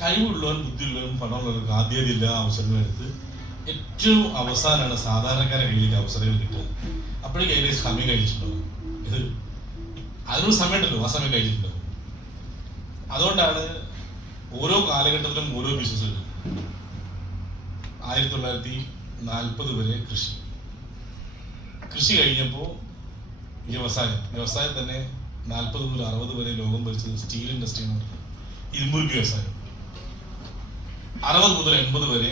കഴിവുള്ളവരും ബുദ്ധിയുള്ളവരും പണമുള്ളവർക്ക് ആദ്യം എല്ലാ അവസരങ്ങളും എടുത്ത് ഏറ്റവും അവസാനമാണ് സാധാരണക്കാരെ കയ്യിലേക്ക് അവസരങ്ങൾ കിട്ടുക. അപ്പോഴേക്കും കയ്യിലേക്ക് സമയം കഴിച്ചിട്ടുണ്ടാവും. ഇത് അതിനൊരു സമയം ഉണ്ടല്ലോ, ആ സമയം കഴിഞ്ഞിട്ടുണ്ടാവും. അതുകൊണ്ടാണ് ഓരോ കാലഘട്ടത്തിലും ഓരോ ബിസിനസ്സുകൾ. 1940 വരെ കൃഷി കഴിഞ്ഞപ്പോൾ വ്യവസായം തന്നെ 40 മുതൽ 60 വരെ ലോകം ഭരിച്ചത് സ്റ്റീൽ ഇൻഡസ്ട്രി എന്ന് പറയുന്നത്, ഇരുമ്പുരുക്ക് വ്യവസായം. 60 മുതൽ 80 വരെ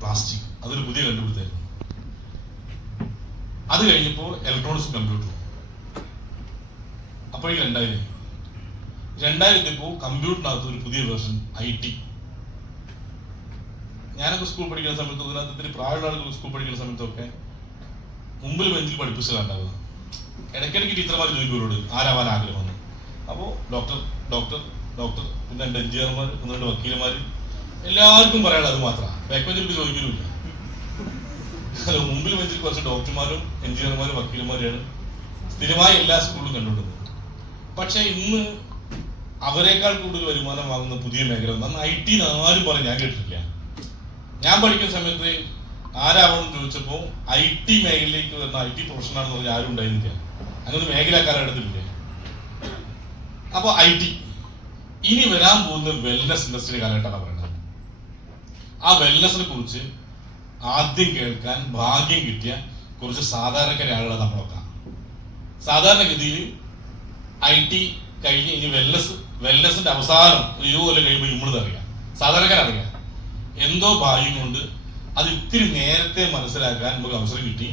പ്ലാസ്റ്റിക്, അതൊരു പുതിയ കണ്ടുപിടുത്തായിരുന്നു. അത് കഴിഞ്ഞപ്പോൾ ഇലക്ട്രോണിക്സും കമ്പ്യൂട്ടറും. അപ്പോഴേക്കും 2000 ഇപ്പോൾ കമ്പ്യൂട്ടറിനകത്ത് ഒരു പുതിയ വേർഷൻ IT. ഞാനൊക്കെ സ്കൂൾ പഠിക്കുന്ന സമയത്ത്, അതിനകത്ത് ഇത്തിരി പ്രായമുള്ള ആളുകൾ സ്കൂൾ പഠിക്കുന്ന സമയത്തൊക്കെ മുമ്പിൽ ബെഞ്ചിൽ പഠിപ്പിച്ചതുണ്ടാവുക. ഇടയ്ക്കിടയ്ക്ക് ടീച്ചർമാർ ചോദിക്കുവരോട് ആരാവാൻ ആഗ്രഹം. അപ്പോൾ ഡോക്ടർ, പിന്നെ 2 എഞ്ചിനീയർമാർ, 2 വക്കീലന്മാർ, എല്ലാവർക്കും പറയാനുള്ളത് അത് മാത്രമാണ്. ബാക്ക് ബെഞ്ചിൽ ചോദിക്കലുമില്ല. മുമ്പിൽ ബെഞ്ചിൽ കുറച്ച് ഡോക്ടർമാരും എഞ്ചിനീയർമാരും വക്കീലന്മാരെയാണ് സ്ഥിരമായി എല്ലാ സ്കൂളിലും കണ്ടുകൊണ്ടത്. പക്ഷെ ഇന്ന് അവരെക്കാൾ കൂടുതൽ വരുമാനം വാങ്ങുന്ന പുതിയ മേഖല ഒന്നാണ് IT. ആരും പറഞ്ഞ് ഞാൻ കേട്ടിട്ടില്ല. ഞാൻ പഠിക്കുന്ന സമയത്ത് ആരാവണം ചോദിച്ചപ്പോൾ IT മേഖലയിലേക്ക് വരുന്ന IT പ്രൊഫഷനാണെന്ന് പറഞ്ഞാൽ ആരും ഉണ്ടായിരുന്നില്ല. അങ്ങനെ മേഖല കാലഘട്ടത്തിലില്ല. അപ്പൊ IT ഇനി വരാൻ പോകുന്ന വെൽനസ് ഇൻഡസ്ട്രി കാലഘട്ടമാണ് പറയുന്നത്. ആ വെൽനസിനെ കുറിച്ച് ആദ്യം കേൾക്കാൻ ഭാഗ്യം കിട്ടിയ കുറച്ച് സാധാരണക്കാരെ ആളുകളാണ് നമ്മളൊക്കെ. സാധാരണഗതിയിൽ IT കഴിഞ്ഞ് ഇനി വെൽനസിന്റെ അവസാനം 20 കൊല്ലം കഴിയുമ്പോൾ ഇമ്മളറിയാം, സാധാരണക്കാരറിയാം. എന്തോ ഭാഗ്യം കൊണ്ട് അത് ഇത്തിരി നേരത്തെ മനസ്സിലാക്കാൻ നമുക്ക് അവസരം കിട്ടി.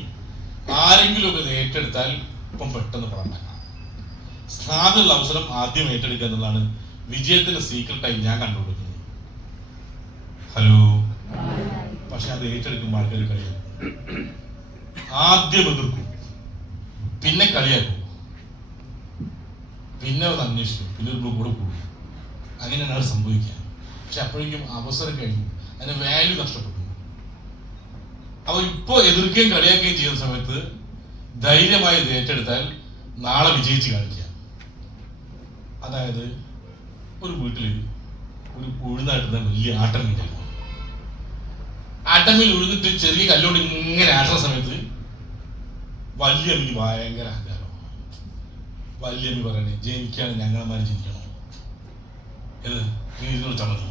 ആരെങ്കിലും ഒക്കെ ഏറ്റെടുത്താൽ ഇപ്പം പെട്ടെന്ന് പണമുണ്ടാക്കാം. സാധ്യതയുള്ള അവസരം ആദ്യം ഏറ്റെടുക്കുക എന്നുള്ളതാണ് വിജയത്തിന്റെ സീക്രട്ടായി ഞാൻ കണ്ടുകൊടുക്കുന്നത്. ഹലോ. പക്ഷെ അത് ഏറ്റെടുക്കുമ്പോൾ ആൾക്കാർ കളിയാക്കും. ആദ്യം എതിർക്കും, പിന്നെ കളിയാക്കും, പിന്നെ അത് അന്വേഷിക്കും, പിന്നെ ഒരു കൂടെ കൂടും. അങ്ങനെയാണ് അത് സംഭവിക്കുക. പക്ഷെ അപ്പോഴേക്കും അവസരം കഴിഞ്ഞു, അതിന് വാല്യൂ നഷ്ടപ്പെട്ടു. അപ്പൊ ഇപ്പൊ എതിർക്കുകയും കളിയാക്കുകയും ചെയ്യുന്ന സമയത്ത് ധൈര്യമായി ഇത് ഏറ്റെടുത്താൽ നാളെ വിജയിച്ച് കാണിക്കുക. അതായത് ഒരു വീട്ടിൽ ഒരു ഉഴുന്നാട്ടുന്ന വലിയ ആട്ടമില്ലായിരുന്നു. ആട്ടമിൽ ഉഴുന്നിട്ട് ചെറിയ കല്ലോട് ഇങ്ങനെ ആട്ടുന്ന സമയത്ത് വല്യമ്മയ്ക്ക് ഭയങ്കര അഹങ്കാരം. വല്യമ്മ പറയണേ, ജനിക്കാണ് ഞങ്ങളമാര് ജനിക്കണോ, ഇതിനോട് ചമതി,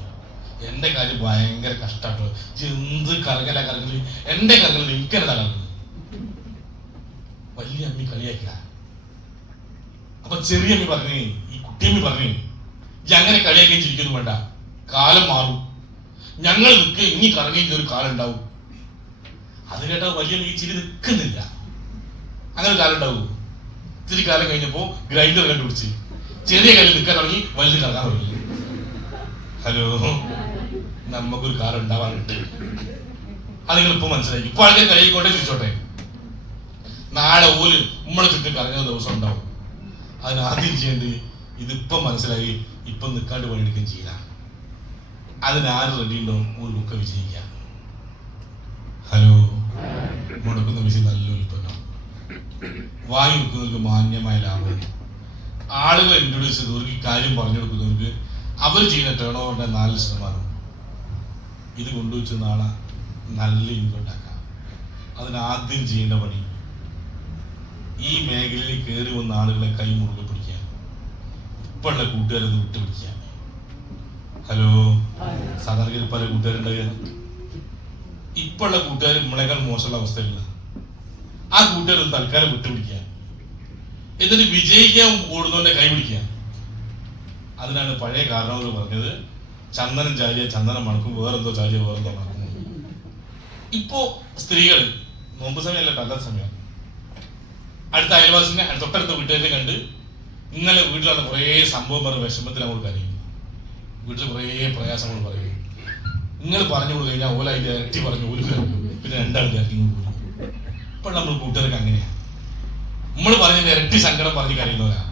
എന്റെ കാര്യം ഭയങ്കര കഷ്ടാട്ടോ, എന്ത് കറങ്ങല്, എന്റെ കറങ്ങൽ എനിക്കെന്നെ തകർന്നത്. വലിയ അമ്മി കളിയാക്കില്ല. അപ്പൊ ചെറിയ അമ്മി പറഞ്ഞേ, ഈ കുട്ടിയമ്മി പറഞ്ഞേ, അങ്ങനെ കളിയാക്കി ചിരിക്കുന്നു വേണ്ട, കാലം മാറും, ഞങ്ങൾ നിൽക്കുക, ഇനി കറങ്ങി ഒരു കാലം ഉണ്ടാവും. അത് കേട്ടാ വലിയ ഈ ചിരി നിൽക്കുന്നില്ല. അങ്ങനെ കാലം ഉണ്ടാവും. ഇത്തിരി കാലം കഴിഞ്ഞപ്പോ ഗ്രൈൻഡർ കണ്ടുപിടിച്ച് ചെറിയ കല്ലിൽ നിൽക്കാൻ തുടങ്ങി, വലുത് കറങ്ങാൻ തുടങ്ങി. ഹലോ, നമുക്കൊരു കാലം ഉണ്ടാവാനുണ്ട്. അത് നിങ്ങൾ ഇപ്പൊ മനസ്സിലാക്കി. ഇപ്പൊ ആൾക്കാർ കൈകൊണ്ടേ ചിരിച്ചോട്ടെ. നാളെ ഓല് നമ്മളെ ചുറ്റും കറങ്ങുന്ന ദിവസം ഉണ്ടാവും. അതിനാദ്യം ചെയ്യേണ്ടത് ഇതിപ്പം മനസ്സിലായി, ഇപ്പം നിൽക്കാണ്ട് പണിയെടുക്കുകയും ചെയ്യാം. അതിനാര് റെഡി ഉണ്ടാവും, ഒരു ബുക്ക് വിജയിക്കാം. ഹലോ. മുടക്കുന്ന വിജയം നല്ല ഉൽപ്പന്നം, വാങ്ങി വെക്കുന്നവർക്ക് മാന്യമായ ലാഭം, ആളുകൾ ഇൻട്രൊഡ്യൂസ് ചെയ്തവർക്ക് ഈ കാര്യം പറഞ്ഞു കൊടുക്കുന്നവർക്ക് അവർ ചെയ്യുന്ന ടേൺ ഓവറിന്റെ 4%. ഇത് കൊണ്ടുവച്ച് നാളെ നല്ല ഇൻകം ഉണ്ടാക്കാം. അതിനാദ്യം ചെയ്യേണ്ട പണി ഈ മേഖലയിൽ കയറി വന്ന ആളുകളെ കൈ മുറുകെ പിടിക്കുക, ഇപ്പോഴുള്ള കൂട്ടുകാരൊന്ന് വിട്ടുപിടിക്കുക. ഹലോ. സാധാരണ പല കൂട്ടുകാരുണ്ടാകുക. ഇപ്പോഴുള്ള കൂട്ടുകാർ നമ്മളെക്കാൾ മോശമുള്ള അവസ്ഥയില്ല. ആ കൂട്ടുകാരൊന്ന് തൽക്കാലം വിട്ടുപിടിക്കുക. എന്നിട്ട് വിജയിക്കാൻ കൂടുന്നവന്റെ കൈ പിടിക്കുക. അതിനാണ് പഴയ കാരണവർ പറഞ്ഞത്, ചന്ദനം ചാരിയ ചന്ദനം മണക്കും, വേറെന്തോ ചാരിയ വേറെന്തോ മണക്കും. ഇപ്പോ സ്ത്രീകൾ നോമ്പ് സമയമല്ല, അല്ലാത്ത സമയം, അടുത്ത അയൽവാസിനെ തൊട്ടടുത്ത വീട്ടുകാരെ കണ്ട് ഇന്നലെ വീട്ടിലാണ് കുറേ സംഭവം പറഞ്ഞ വിഷമത്തിൽ നമ്മൾ കരയും. വീട്ടിൽ കുറേ പ്രയാസങ്ങൾ പറയും. നിങ്ങൾ പറഞ്ഞു കൊടുത്തു കഴിഞ്ഞാൽ ഓല അതിന്റെ ഇരട്ടി പറഞ്ഞു ഒരു പിന്നെ 2 ആൾക്കാർക്ക് ഇങ്ങോട്ട് പോലും. ഇപ്പോൾ നമ്മൾ കൂട്ടുകാർക്ക് അങ്ങനെയാണ്. നമ്മൾ പറഞ്ഞതിന്റെ ഇരട്ടി സങ്കടം പറഞ്ഞ് കരയുന്നവരാ.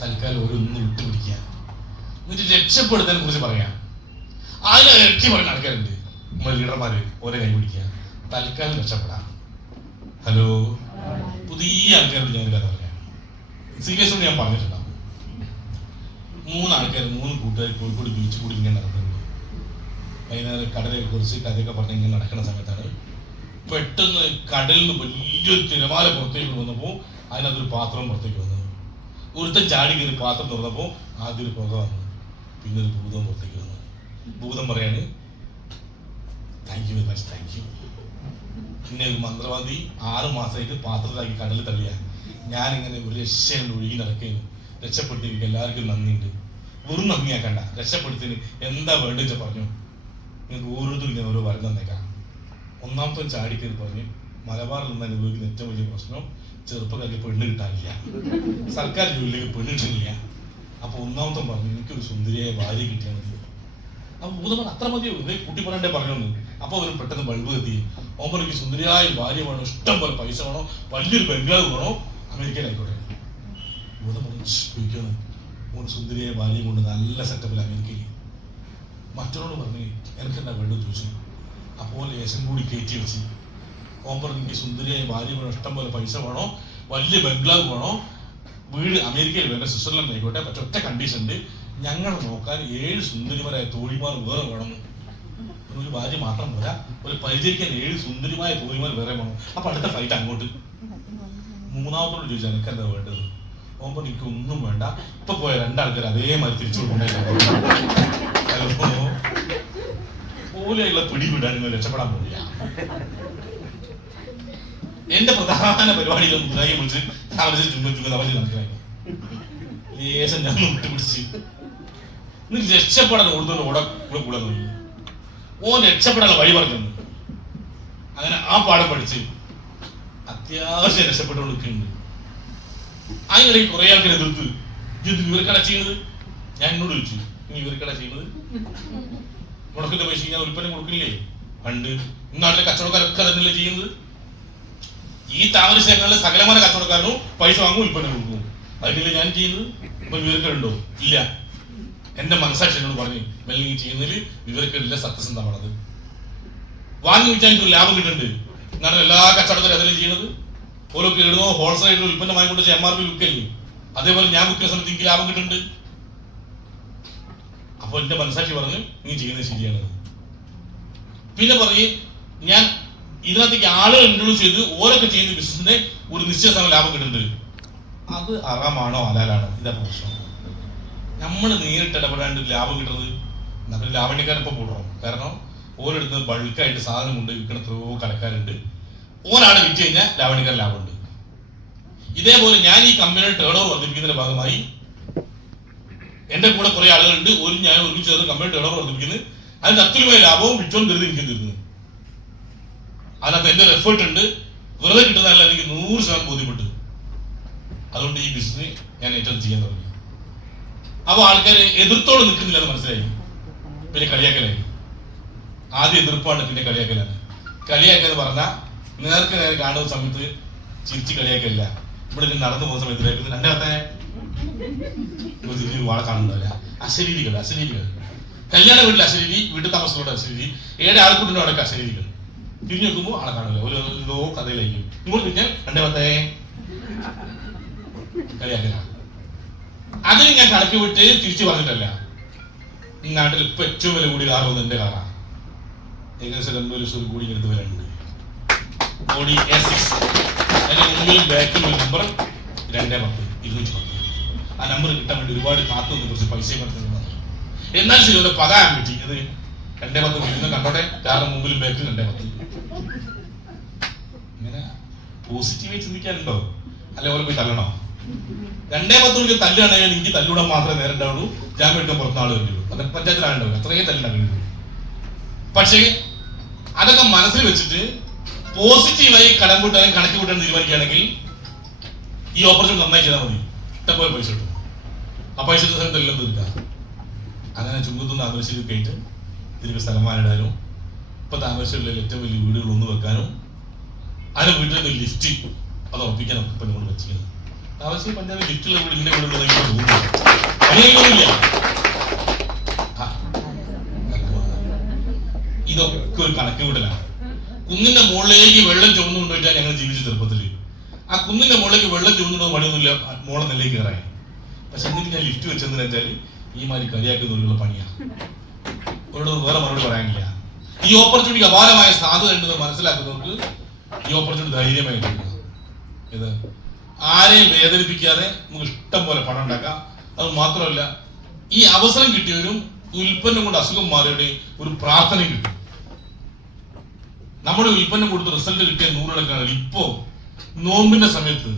തൽക്കാലം ഓരോന്ന് വിട്ടുപിടിക്കുക, എന്നിട്ട് രക്ഷപ്പെടുത്താനെ കുറിച്ച് പറയാം. അതിന് ഇരട്ടി പറയുന്ന ആൾക്കാരുണ്ട്, നമ്മൾ ലീഡർമാര്, ഓരോ കൈ പിടിക്കുക, തൽക്കാലം രക്ഷപ്പെടാം. ഹലോ. പുതിയ ആൾക്കാരോട് ഞാൻ കഥ പറയാം. സീരിയസ് ഞാൻ പറഞ്ഞിട്ടുണ്ടാവും. മൂന്ന് കൂട്ടുകാർ കോഴിക്കോട് ബീച്ച് കൂടി ഇങ്ങനെ നടക്കുന്നുണ്ട്. വൈകുന്നേരം കടലൊക്കെ കുറിച്ച് കഥയൊക്കെ പറഞ്ഞ് ഇങ്ങനെ നടക്കുന്ന സമയത്താണ് പെട്ടെന്ന് കടലിൽ നിന്ന് വലിയൊരു തിരമാല പുറത്തേക്ക് വന്നപ്പോൾ അതിനകത്തൊരു പാത്രം പുറത്തേക്ക് വന്നത്. ഒരുത്തൻ ചാടി കയറി പാത്രം തുറന്നപ്പോൾ ആദ്യം ഒരു പുക വന്നു, പിന്നെ ഒരു ഭൂതം പുറത്തേക്ക് വന്നു. ഭൂതം പറയാണ് thank you very much, thank you. പിന്നെ ഒരു മന്ത്രവാദി 6 മാസമായിട്ട് പാത്രത്തിലാക്കി കടലിൽ തള്ളിയ ഞാനിങ്ങനെ ഒരു രക്ഷയുണ്ട് ഒഴുകി നടക്കുന്നു. രക്ഷപ്പെടുത്തിയിരിക്കും, എല്ലാവർക്കും നന്ദിയുണ്ട്. വെറും നന്ദിയാക്കണ്ട, രക്ഷപ്പെടുത്തിന് എന്താ വേണ്ടത് വെച്ചാൽ പറഞ്ഞു. നിങ്ങൾക്ക് ഓരോരുത്തരും ഞാൻ ഓരോ വരം തന്നേക്കാം. ഒന്നാമത്തെ ചാടിക്കറി പറഞ്ഞ് മലബാറിൽ നിന്ന് അനുഭവിക്കുന്ന ഏറ്റവും വലിയ പ്രശ്നം ചെറുപ്പക്കാർക്ക് പെണ്ണ് കിട്ടാനില്ല, സർക്കാർ ജോലിയിലേക്ക് പെണ്ണ് കിട്ടുന്നില്ല. അപ്പൊ ഒന്നാമത്തെ പറഞ്ഞു എനിക്കൊരു സുന്ദരിയായ ഭാര്യ കിട്ടിയാൽ മതി. അപ്പൊ ഭൂതമാണ് അത്ര മതിയോ, ഇതേ കുട്ടി പറയണ്ടേ പറഞ്ഞു. അപ്പൊ അവന് പെട്ടെന്ന് ബൾബ് എത്തി. ഓമ്പർ എനിക്ക് സുന്ദരിയായ ഭാര്യ വേണോ, ഇഷ്ടം പോലെ പൈസ വേണോ, വലിയൊരു ബംഗ്ലാവ് വേണോ, അമേരിക്കയിലായിക്കോട്ടെ. ഭൂതം ചോദിക്കുന്നു ഒരു സുന്ദരിയായ ഭാര്യയും കൊണ്ട് നല്ല സെറ്റപ്പിൽ അമേരിക്കയിൽ. മറ്റൊരോട് പറഞ്ഞു എനിക്കെന്താ വേണ്ടത് ചോദിച്ചു. അപ്പോൾ ലേശം കൂടി കയറ്റി വെച്ച് ഓമ്പർ എനിക്ക് സുന്ദരിയായ ഭാര്യ വേണോ, ഇഷ്ടം പോലെ പൈസ വേണോ, വലിയ ബംഗ്ലാവ് വേണോ, വീട് അമേരിക്കയിൽ വേണ്ട, സ്വിറ്റ്സർലൻഡ് ആയിക്കോട്ടെ. പക്ഷെ ഒറ്റ കണ്ടീഷൻ ഉണ്ട്, ഞങ്ങൾ നോക്കാൻ 7 സുന്ദരിമാരായ തോഴിമാർ വേറെ വേണം. ഒരു ഭാര്യ മാത്രം പോരാ, ഒരു പരിചരിക്കാൻ 7 സുന്ദരിമായ തോഴിമാർ വേറെ വേണം. അപ്പൊ അടുത്ത ഫ്ലൈറ്റ് അങ്ങോട്ട്. മൂന്നാമത്തോട് ചോദിച്ചാൽ എനിക്ക് എന്താ വേണ്ടത്. ഓമ്പർ എനിക്ക് ഒന്നും വേണ്ട, ഇപ്പൊ പോയ 2 ആൾക്കാർ അതേമാതിരി തിരിച്ചു ചിലപ്പോ പോലെയുള്ള പിടിവിടാൻ നിങ്ങൾ രക്ഷപ്പെടാൻ പോകില്ല. എന്റെ പ്രധാന പരിപാടികൾ മുതലായി വിളിച്ച് താമസിച്ച് ചുമ്പിച്ചു തവഞ്ഞ് നടക്കായിരുന്നു. ലേശം ഞാൻ വിട്ടുപിടിച്ച് നീ രക്ഷപ്പെടാൻ ഓടുന്ന കൂടെ നോക്കി ഓൻ രക്ഷപ്പെടാനുള്ള വഴി പറഞ്ഞു. അങ്ങനെ ആ പാഠം പഠിച്ച് അത്യാവശ്യം രക്ഷപ്പെട്ടുകൊണ്ടിരിക്കുന്നുണ്ട്. അതിനിടയിൽ കുറെ ആൾക്കാർ എതിർത്ത് ഇത് വിവരക്കട ചെയ്യുന്നത്. ഞാൻ എന്നോട് ചോദിച്ചു നീ വിവരക്കട ചെയ്യുന്നത് മുടക്കിന്റെ പൈസ ഞാൻ ഉൽപ്പന്നം കൊടുക്കില്ലേ? പണ്ട് ഇന്നാട്ടിലെ കച്ചവടക്കാരൊക്കെ അതന്നെയല്ലേ ചെയ്യുന്നത്. ഈ താമരശേഖരങ്ങളിലെ സകലമായ കച്ചവടക്കാരനും പൈസ വാങ്ങും, ഉൽപ്പന്നം കൊടുക്കും. അതിനല്ലേ ഞാൻ ചെയ്യുന്നത്. അപ്പൊ വിവരക്കേടുണ്ടോ? ഇല്ല. എന്റെ മനസ്സാക്ഷി എന്നോട് പറഞ്ഞു മെല്ലിങ് ചെയ്യുന്നതിൽ വിവരക്കേടില്ല, സത്യസന്ധമാണത്. വാങ്ങി വെച്ചാൽ എനിക്കൊരു ലാഭം കിട്ടുന്നുണ്ട്. എന്നാണ് എല്ലാ കച്ചവടക്കാരും അതല്ലേ ചെയ്യുന്നത്. ഓരോ കേടുന്നോ ഹോൾസെയിൽ ഉൽപ്പന്നം വാങ്ങിക്കൊണ്ട് MRP വിൽക്കല്ലേ. അതേപോലെ ഞാൻ വിൽക്കുന്ന സമയത്ത് എനിക്ക് ലാഭം കിട്ടുന്നുണ്ട്. അപ്പൊ എന്റെ മനസ്സാക്ഷി പറഞ്ഞു നീ ചെയ്യുന്നത് ശരിയാണ്. പിന്നെ പറയും ഞാൻ ഇതിനകത്തേക്ക് ആളുകൾ ഇൻട്രൊഡ്യൂസ് ചെയ്ത് ഓരോക്കെ ചെയ്യുന്ന ബിസിനസിന്റെ ഒരു നിശ്ചയ സമയം ലാഭം കിട്ടുന്നുണ്ട്. അത് ഹറാമാണോ ഹലാലാണോ? ഇതാ പ്രശ്നം. നമ്മൾ നേരിട്ട് ഇടപെടാണ്ട് ലാഭം കിട്ടുന്നത് നമ്മൾ ലാവണ്യക്കാരൻ ഇപ്പൊ കൂടണം. കാരണം ഓരോടുത്ത് ബൾക്കായിട്ട് സാധനം കൊണ്ട് വിൽക്കുന്ന എത്രയോ കടക്കാരുണ്ട്. ഓരാണ് വിറ്റ് കഴിഞ്ഞാൽ ലാവണ്യക്കാരൻ ലാഭമുണ്ട്. ഇതേപോലെ ഞാൻ ഈ കമ്പനിയുടെ ടേൺ ഓവർ വർദ്ധിപ്പിക്കുന്നതിന്റെ ഭാഗമായി എന്റെ കൂടെ കുറെ ആളുകളുണ്ട്. ഞാൻ ഒരുമിച്ച് ചേർന്ന് കമ്പനി ടേൺ ഓവർ വർദ്ധിപ്പിക്കുന്നത്. അതിന് അത്തുല്യമായ ലാഭവും വിറ്റോന്ന് കരുതി എനിക്ക് തരുന്നത്. അതിനകത്ത് എന്റെ ഒരു എഫേർട്ട് ഉണ്ട്. വെറുതെ കിട്ടുന്നതല്ല, എനിക്ക് 100% ബോധ്യപ്പെട്ടു. അതുകൊണ്ട് ഈ ബിസിനസ് ഞാൻ ഏറ്റവും ചെയ്യാൻ തുടങ്ങി. അപ്പൊ ആൾക്കാർ എതിർത്തോട് നിൽക്കുന്നില്ല എന്ന് മനസ്സിലായി. പിന്നെ കളിയാക്കലായി. ആദ്യം എതിർപ്പാണ്, പിന്നെ കളിയാക്കലാണ്. കളിയാക്കെന്ന് പറഞ്ഞാൽ നേർക്ക് നേരെ കാണുന്ന സമയത്ത് ചിരിച്ച് കളിയാക്കല്ല. ഇവിടെ നടന്നു പോകുന്ന സമയത്ത് രണ്ടാമത്തെ വാളെ കാണുന്നില്ല. അശരീരികൾ കല്യാണ വീട്ടിൽ അശരീരി, വീട്ടിൽ താമസത്തോടെ അശരീരി, 7 ആൾക്കൂട്ടിന്റെ അവിടെയൊക്കെ അശരീരികൾ. തിരിഞ്ഞു നോക്കുമ്പോൾ ആളെ കാണില്ല. ഒരു എന്തോ കഥയിലായിരിക്കും. ഇങ്ങോട്ട് കഴിഞ്ഞാൽ രണ്ടാമത്തെ കളിയാക്കല. അതിന് ഞാൻ കണക്ക് വിട്ട് തിരിച്ചു പറഞ്ഞിട്ടല്ല. ഈ നാട്ടിൽ ഇപ്പൊ ഏറ്റവും വില കൂടി കാർ വന്നത് എന്റെ കാറാണ്. ഏകദേശം 2 ലക്ഷം കൂടി എടുത്ത് വരാനുണ്ട്. Audi A6. അതിന്റെ മുമ്പിലും ബാക്കിലും നമ്പർ 210 210. ആ നമ്പർ കിട്ടാൻ വേണ്ടി ഒരുപാട് കാത്തു നിന്ന് കുറച്ച് പൈസ കൊടുത്തിട്ടുണ്ട്. എന്നാൽ ശരി ഒരു പകാൻ പറ്റി. അത് 210 വീഴുന്ന കണ്ടോട്ടെ. കാരണം മുമ്പിലും ബാക്കിലും 210. ഇങ്ങനെ പോസിറ്റീവായി ചിന്തിക്കാനുണ്ടോ? അല്ലെ പോലെ പോയി തല്ലണോ? 210 തല്ലുകയാണെങ്കിൽ എനിക്ക് തല്ലൂടാൻ മാത്രമേ നേരം ഉണ്ടാവുള്ളൂ. ജാമ്യം എടുക്കാൻ പുറത്തുന്ന ആള് വരുള്ളൂ. അത് പഞ്ചായത്തിലാണുണ്ടാവില്ല. അത്രയും തല്ലുണ്ടാവുള്ളൂ. പക്ഷേ അതൊക്കെ മനസ്സിൽ വെച്ചിട്ട് പോസിറ്റീവായി കടം കൂട്ടാനും കണക്ക് കൂട്ടാനും തീരുമാനിക്കുകയാണെങ്കിൽ ഈ ഓപ്പർച്യൂണിറ്റി നന്നായി ചെയ്താൽ മതി. ഇഷ്ടംപോലെ പൈസ കിട്ടും. ആ പൈസ സമയത്ത് എല്ലാം തീർക്കാം. അങ്ങനെ ചുങ്കത്തുനിന്ന് താമരശ്ശേരിയൊക്കെ ആയിട്ട് തിരികെ സ്ഥലം മാറിയിടാനും ഇപ്പൊ താമരശ്ശേരിയിലെ ഏറ്റവും വലിയ വീടുകൾ ഒന്ന് വെക്കാനും അതിന് വീട്ടിലൊക്കെ ലിഫ്റ്റ് അത് ഉറപ്പിക്കാനൊക്കെ ഇപ്പൊ നമ്മൾ വെച്ചിരിക്കുന്നത്. താമരശ്ശേരി പഞ്ചായത്ത് ലിഫ്റ്റുള്ള വീട് ഇന്ന വീടുള്ളതെങ്കിൽ തോന്നുന്നില്ല. ഇതൊക്കെ ഒരു കണക്ക് വീടലാണ്. കുന്നിന്റെ മുകളിലേക്ക് വെള്ളം ചുമന്നുകൊണ്ടുപോയിട്ടാണ് ഞങ്ങൾ ജീവിച്ച ചെറുപ്പത്തിൽ. ആ കുന്നിന്റെ മുകളിലേക്ക് വെള്ളം ചുമന്നുകൊണ്ടോ പണിയൊന്നുമില്ല മോളെ നെല്ലേക്ക് കയറാൻ. പക്ഷെ എന്നിട്ട് ഞാൻ ലിഫ്റ്റ് വെച്ചെന്ന് വെച്ചാൽ ഈ മാതിരി കളിയാക്കുന്നവരുള്ള പണിയാണ്. അവരോട് വേറെ മറുപടി പറയാനില്ല. ഈ ഓപ്പർച്യൂണിറ്റിക്ക് അപാരമായ സാധ്യത ഉണ്ടെന്ന് മനസ്സിലാക്കുന്നവർക്ക് ഈ ഓപ്പർച്യൂണിറ്റി ധൈര്യമായി എടുക്കുക. ഇത് ആരെയും വേദനിപ്പിക്കാതെ നമുക്ക് ഇഷ്ടം പോലെ പണം ഉണ്ടാക്കാം. അത് മാത്രമല്ല, ഈ അവസരം കിട്ടിയവരും ഉൽപ്പന്നം കൊണ്ട് അസുഖം മാറിയുടെ ഒരു പ്രാർത്ഥനയും കിട്ടും. നമ്മുടെ ഉൽപ്പന്നം കൊടുത്ത് റിസൾട്ട് കിട്ടിയ 100 ആളുകൾ ഇപ്പോ നോമ്പിന്റെ സമയത്ത്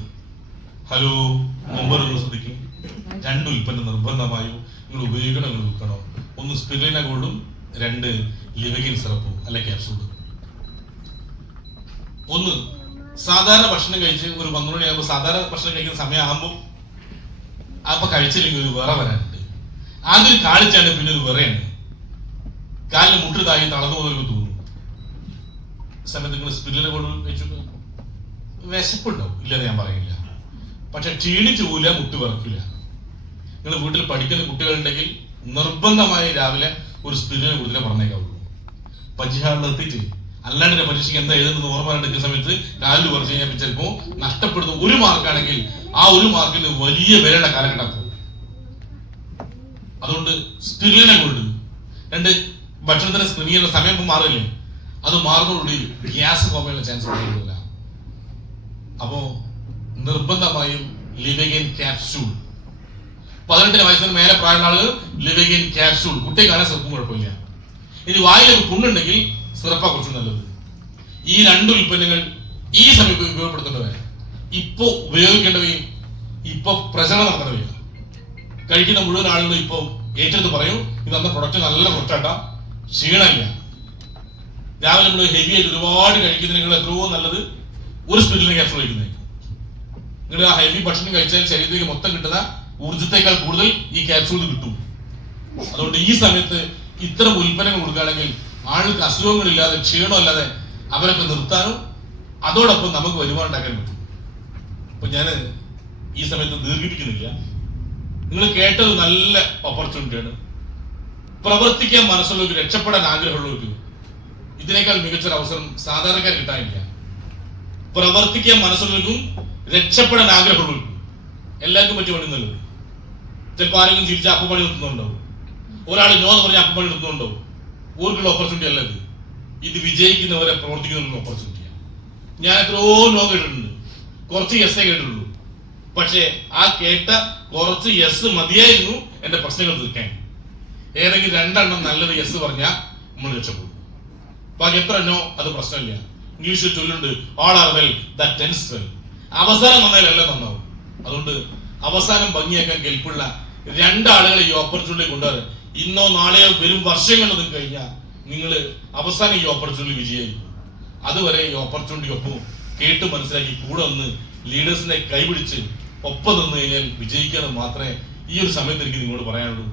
ഹലോ നോമ്പൊന്ന് ശ്രദ്ധിക്കും. 2 ഉൽപ്പന്നം നിർബന്ധമായും നിങ്ങൾ ഉപയോഗിക്കണോ, നിങ്ങൾ വിൽക്കണോ. 1 സ്പിരുലിന ഗോൾഡും 2 ലിവഗിൻ സിറപ്പും അല്ലെ ക്യാപ്സൂളും. 1 സാധാരണ ഭക്ഷണം കഴിച്ച് ഒരു 12 മണിയാകുമ്പോൾ സാധാരണ ഭക്ഷണം കഴിക്കുന്ന സമയമാകുമ്പോൾ അപ്പൊ കഴിച്ചില്ലെങ്കിൽ ഒരു വിറ വരാനുണ്ട്. ആദ്യം കാണിച്ചാണ്, പിന്നെ ഒരു വിറയാണ്. കാലിന് മുട്ട് താഴെ തളർന്നു പോകുന്നവർക്ക് തോന്നും. സമയത്ത് നിങ്ങൾ സ്പിരുലിന ഗോൾഡ് കഴിച്ചു വിശപ്പുണ്ടാവും, ഇല്ലെന്ന് ഞാൻ പറയില്ല. പക്ഷെ ക്ഷീണിച്ചു പോവില്ല, മുട്ട് വിറക്കില്ല. നിങ്ങൾ വീട്ടിൽ പഠിക്കുന്ന കുട്ടികളുണ്ടെങ്കിൽ നിർബന്ധമായി രാവിലെ ഒരു സ്പിരുലിന ഗോൾഡിനെ പറഞ്ഞേക്കാവുള്ളൂ. പരീക്ഷകളിൽ എത്തിച്ച് അല്ലാണ്ട് പരീക്ഷയ്ക്ക് എന്താ എഴുതുന്നത് ഓർമ്മ എടുക്കുന്ന സമയത്ത് രാവിലെ കുറച്ച് കഴിഞ്ഞാൽ ചിലപ്പോൾ നഷ്ടപ്പെടുന്ന 1 മാർക്കാണെങ്കിൽ ആ 1 മാർക്കിന് വലിയ വിലയുടെ കാലഘട്ടം. അതുകൊണ്ട് സ്പിരുലിന ഗോൾഡ് 2 ഭക്ഷണത്തിന് സ്ക്രീൻ ചെയ്യുന്ന സമയം ഇപ്പം മാറില്ലേ, അത് മാറുന്നതോടുകൂടി ഗ്യാസ് ഫോമിലുള്ള ചാൻസ് കൂടുതല. അപ്പോ നിർബന്ധമായും ലിവഗിൻ ക്യാപ്സ്യൂൾ 18 വയസ്സിന് മേലെ പ്രായമുള്ള ആളുകൾ ലിവഗിൻ ക്യാപ്സ്യൂൾ. കുട്ടിക്കാണ് സിറപ്പും കുഴപ്പമില്ല. ഇനി വായിലൊക്കെ പുണ്ണുണ്ടെങ്കിൽ സിറപ്പ കുറച്ച് നല്ലത്. ഈ 2 ഉൽപ്പന്നങ്ങൾ ഈ സമയത്ത് ഉപയോഗപ്പെടുത്തേണ്ടവ, ഇപ്പൊ ഉപയോഗിക്കേണ്ടവയും ഇപ്പൊ പ്രചരണം നടത്തേണ്ടവയാണ്. കഴിക്കുന്ന മുഴുവൻ ആളുകളും ഇപ്പൊ ഏറ്റെടുത്ത് പറയും ഇതന്ന പ്രൊഡക്റ്റ് നല്ല പ്രൊഡക്റ്റാ, ക്ഷീണമില്ല. രാവിലെ നമ്മൾ ഹെവി ആയിട്ട് ഒരുപാട് കഴിക്കുന്നതിനേക്കാൾ എത്രയോ നല്ലത് ഒരു സ്പിരുലിന ക്യാപ്സൂൾ കഴിക്കുന്നത്. നിങ്ങൾ ആ ഹെവി ഭക്ഷണം കഴിച്ചാൽ ശരീരത്തിലേക്ക് മൊത്തം കിട്ടുന്ന ഊർജ്ജത്തെക്കാൾ കൂടുതൽ ഈ ക്യാപ്സൂൾ കിട്ടും. അതുകൊണ്ട് ഈ സമയത്ത് ഇത്തരം ഉൽപ്പന്നങ്ങൾ കൊടുക്കുകയാണെങ്കിൽ ആൾക്ക് അസുഖങ്ങളില്ലാതെ ക്ഷീണമില്ലാതെ അവരൊക്കെ നിർത്താനും അതോടൊപ്പം നമുക്ക് വരുമാനം ഉണ്ടാക്കാൻ പറ്റും. അപ്പൊ ഞാൻ ഈ സമയത്ത് ദീർഘിപ്പിക്കുന്നില്ല. നിങ്ങൾ കേട്ടത് നല്ല ഓപ്പർച്യൂണിറ്റിയാണ്. പ്രവർത്തിക്കാൻ മനസ്സുള്ളവർക്ക്, രക്ഷപ്പെടാൻ ആഗ്രഹമുള്ളവർക്ക് ഇതിനേക്കാൾ മികച്ചൊരു അവസരം സാധാരണക്കാർ കിട്ടാനില്ല. പ്രവർത്തിക്കാൻ മനസ്സുള്ളവർക്കും രക്ഷപ്പെടാൻ ആഗ്രഹമുള്ളവർക്കും എല്ലാവർക്കും പറ്റി പണി നല്ലത്. ചിലപ്പോൾ ആരെങ്കിലും ചിരിച്ച അപ്പപ്പണി നിർത്തുന്നുണ്ടാവും, ഒരാൾ നോ എന്ന് പറഞ്ഞാൽ അപ്പപ്പണി നിർത്തുന്നുണ്ടാവും. ഊർക്കുള്ള ഓപ്പർച്യൂണിറ്റി അല്ല ഇത്. ഇത് വിജയിക്കുന്നവരെ പ്രവർത്തിക്കുന്ന ഓപ്പർച്യൂണിറ്റിയാണ്. ഞാൻ എത്രയോ നോ കേട്ടിട്ടുണ്ട്, കുറച്ച് യെസ്സേ കേട്ടിട്ടുള്ളൂ. പക്ഷേ ആ കേട്ട കുറച്ച് യെസ് മതിയായിരുന്നു എന്റെ പ്രശ്നങ്ങൾ തീർക്കാൻ. ഏതെങ്കിലും 2 എണ്ണം നല്ലത് യെസ് പറഞ്ഞാൽ നമ്മൾ രക്ഷപ്പെടും. ബാക്കി എത്ര നോ അത് പ്രശ്നമില്ല. ഇംഗ്ലീഷിൽ ചൊല്ലുണ്ട് ഓൾ ആർ വെൽ ദാറ്റ് ടെൻസ് വെൽ. അവസാനം നന്നായാലെല്ലാം നന്നാവും. അതുകൊണ്ട് അവസാനം ഭംഗിയാക്കാൻ കെൽപ്പുള്ള 2 ആളുകളെ ഈ ഓപ്പർച്യൂണിറ്റി കൊണ്ടുവരാൻ ഇന്നോ നാളെയോ വരും വർഷങ്ങളൊന്നും കഴിഞ്ഞാൽ നിങ്ങൾ അവസാനം ഈ ഓപ്പർച്യൂണിറ്റി വിജയിക്കും. അതുവരെ ഈ ഓപ്പർച്യൂണിറ്റി ഒപ്പം കേട്ട് മനസ്സിലാക്കി കൂടെ ഒന്ന് ലീഡേഴ്സിനെ കൈപിടിച്ച് ഒപ്പം നിന്ന് കഴിഞ്ഞാൽ വിജയിക്കണം മാത്രമേ ഈ ഒരു സമയത്ത് എനിക്ക് നിങ്ങളോട് പറയാനുള്ളൂ.